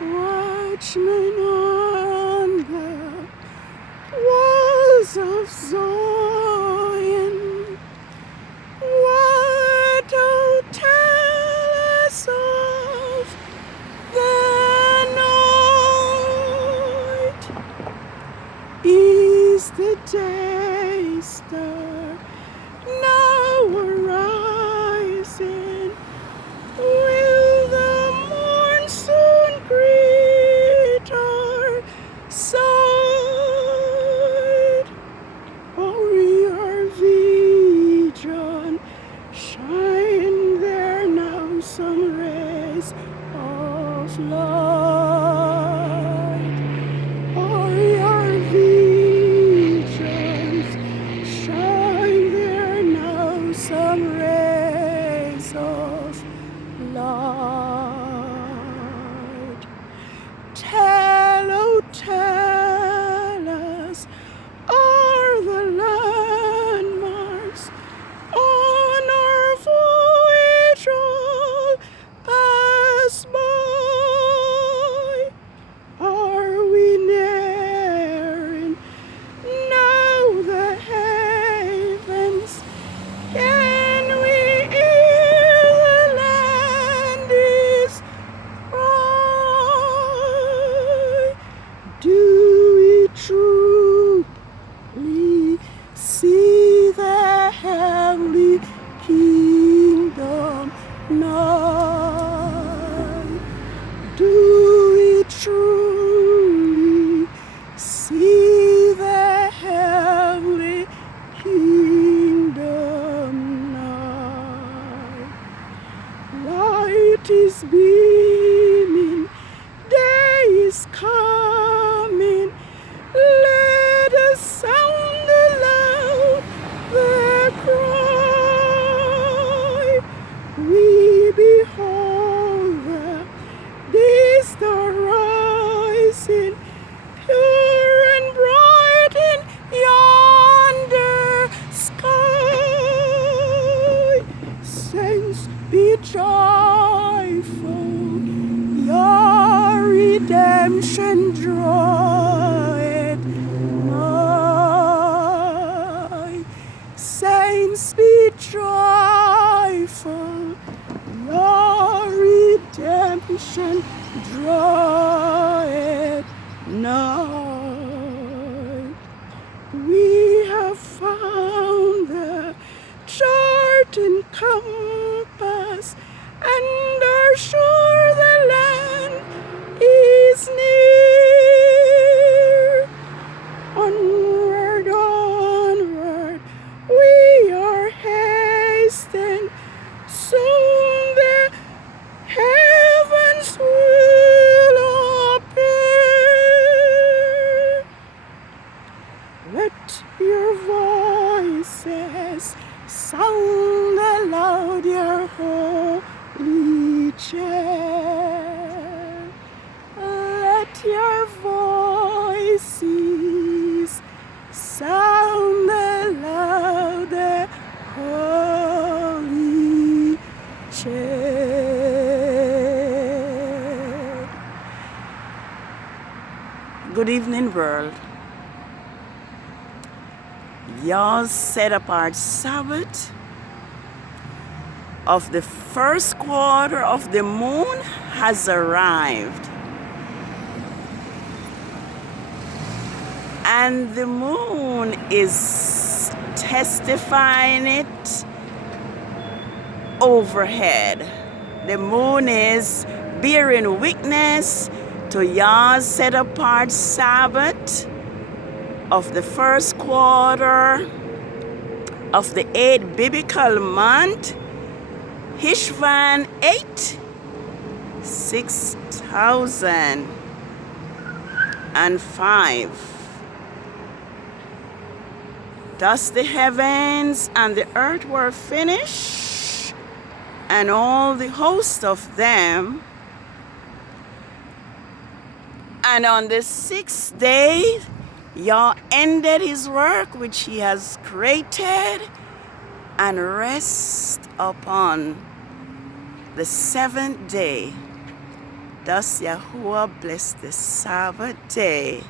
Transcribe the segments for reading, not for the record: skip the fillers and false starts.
Watchmen on the walls of Zion, what do tell us of the night? Is the day star now arising? Will the morn soon greet our side? Warrior vision, shine there now some rays of light. Warrior visions, shine there now some rays of light. Tell, oh tell us, are the landmarks on our voyage all pass by? Are we nearing now the havens? Can we hear the land is cry? Do we truly see the heavenly kingdom nigh? Do we truly see the heavenly kingdom nigh? Light is beaming, day is coming. Let us sound aloud the cry. We behold the day star rising, pure and bright in yonder sky. Saints, be joyful, your redemption draweth nigh. Saints, be joyful, your redemption draweth nigh. We have found the chart and compass, and are sure the land is near. Onward, onward, we are hasting. Soon the heavens will appear. Let your voices sound aloud, your holy chair. Let your voices sound aloud, the holy chair. Good evening, world. Yah'S set apart Sabbath of the first quarter of the moon has arrived. And the moon is testifying it overhead. The moon is bearing witness to Yah'S set apart Sabbath of the first quarter of the 8th biblical month, HESHVAN 8, 6005. Thus the heavens and the earth were finished, and all the host of them. And on the 6th day, Yah ended his work which he has created, and rest upon the 7th day. Thus Yahuwah blessed the Sabbath day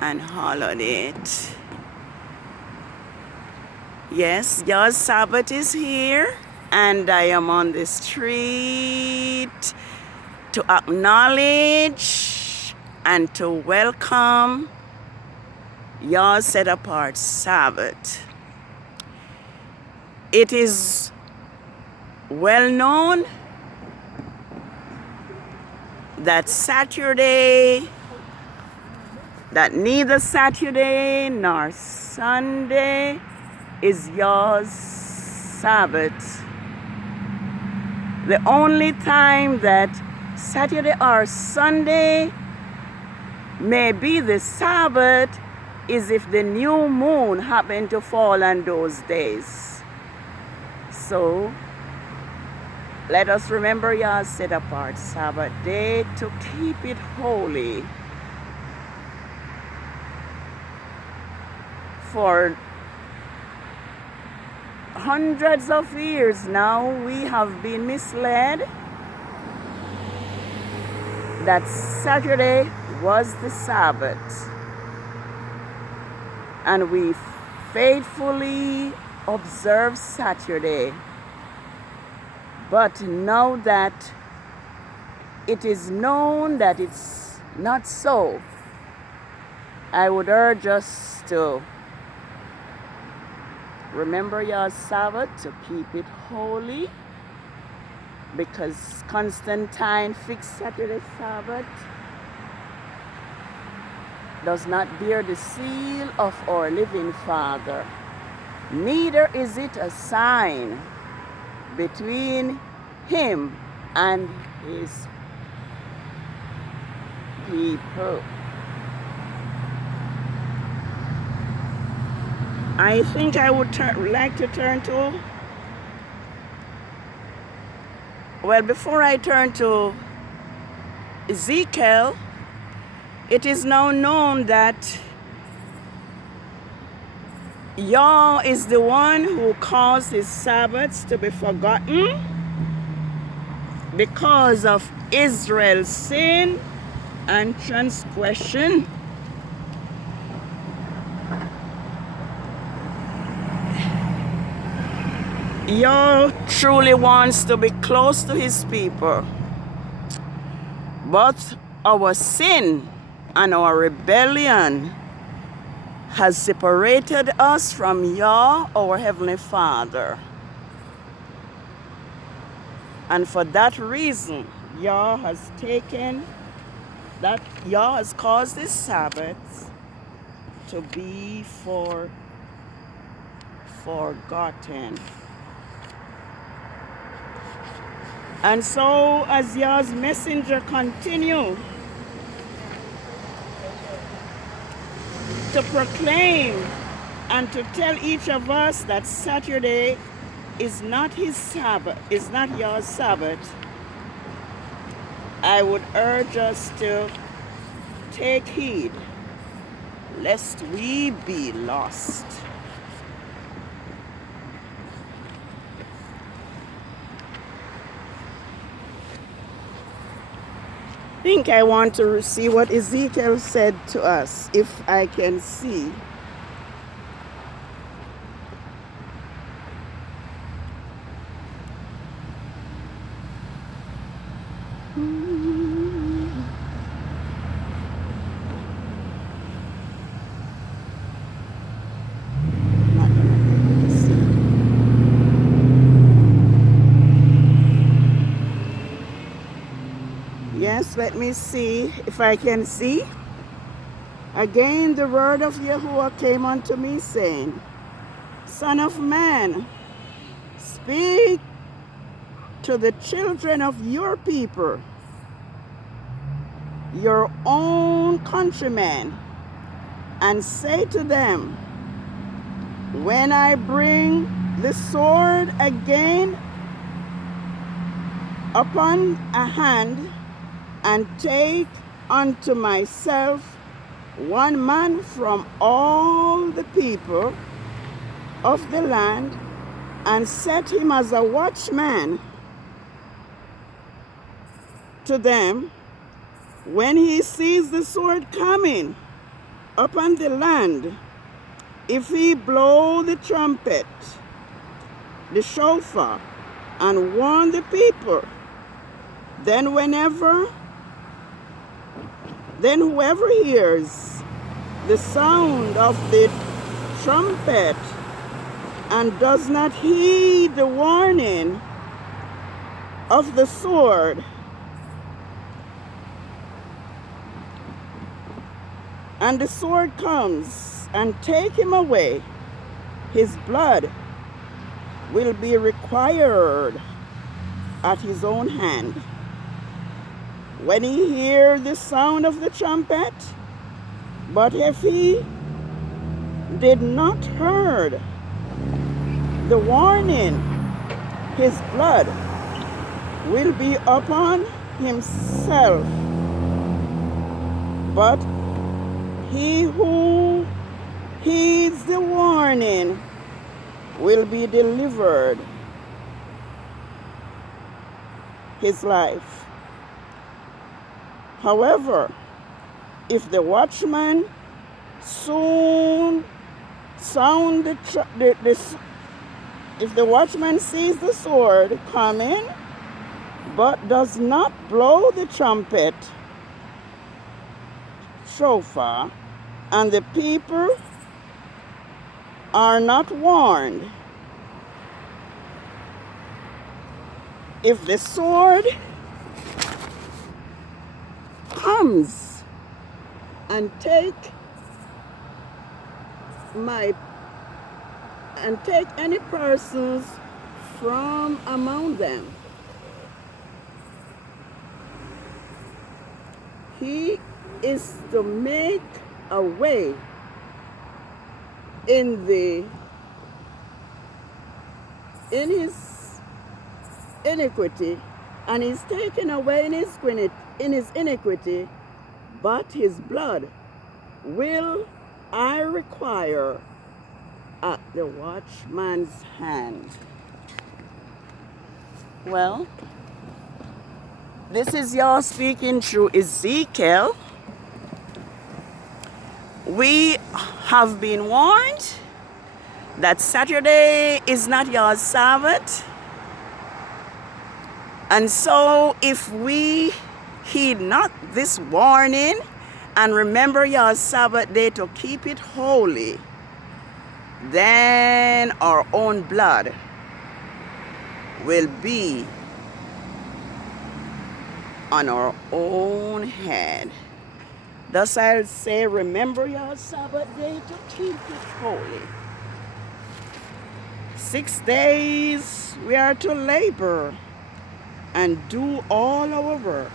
and hallowed it. Yes, Yah's Sabbath is here, and I am on the street to acknowledge and to welcome Yah's set apart Sabbath. It is well known that neither Saturday nor Sunday is Yah's Sabbath. The only time that Saturday or Sunday may be the Sabbath is if the new moon happened to fall on those days. So let us remember Yah's set apart Sabbath day to keep it holy. For hundreds of years now, we have been misled that Saturday was the Sabbath. And we faithfully observe Saturday. But now that it is known that it's not so, I would urge us to remember your Sabbath, to keep it holy, because Constantine fixed Saturday Sabbath does not bear the seal of our living Father. Neither is it a sign between him and his people. I think I would like to turn to, well, before I turn to Ezekiel, it is now known that Yah is the one who caused his Sabbaths to be forgotten because of Israel's sin and transgression. Yah truly wants to be close to his people, but our sin and our rebellion has separated us from Yah, our Heavenly Father. And for that reason, Yah has caused this Sabbath to be forgotten. And so, as Yah's messenger continue to proclaim and to tell each of us that Saturday is not his Sabbath, is not Yah's Sabbath, I would urge us to take heed lest we be lost. I think I want to see what Ezekiel said to us, if I can see. Yes, let me see if I can see. Again, the word of Yahuwah came unto me, saying, Son of man, speak to the children of your people, your own countrymen, and say to them, when I bring the sword again upon a hand, and take unto myself one man from all the people of the land, and set him as a watchman to them, when he sees the sword coming upon the land, if he blow the trumpet, the shofar, and warn the people, then whoever hears the sound of the trumpet and does not heed the warning of the sword, and the sword comes and take him away, his blood will be required at his own hand. When he hear the sound of the trumpet, but if he did not heard the warning, his blood will be upon himself. But he who heeds the warning will be delivered his life. However, if the watchman soon sound if the watchman sees the sword coming, but does not blow the trumpet, shofar, and the people are not warned, if the sword comes and take any persons from among them, he is to make a way in his iniquity, and he's taken away in his iniquity, but his blood will I require at the watchman's hand. Well, this is Yah speaking through Ezekiel. We have been warned that Saturday is not Yah's Sabbath. And so if we heed not this warning and remember Yah's Sabbath day to keep it holy, then our own blood will be on our own head. Thus I'll say, remember your Sabbath day to keep it holy. 6 days we are to labor and do all our work.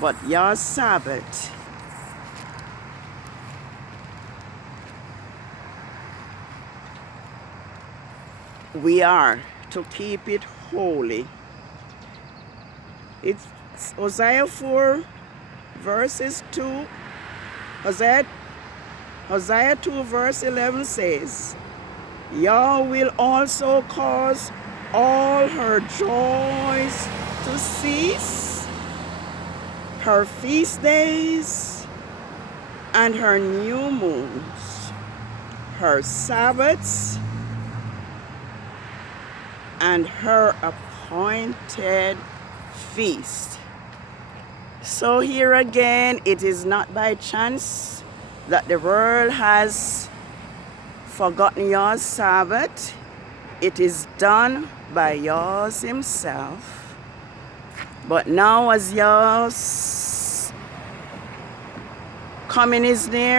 But your Sabbath we are to keep it holy. It's Hosea 4 verses 2. Hosea 2 verse 11 says, Yah will also cause all her joys to cease, her feast days and her new moons, her Sabbaths and her appointed feast. So here again, it is not by chance that the world has forgotten Yah's Sabbath. It is done by Yah's himself. But now as Yah's coming is near,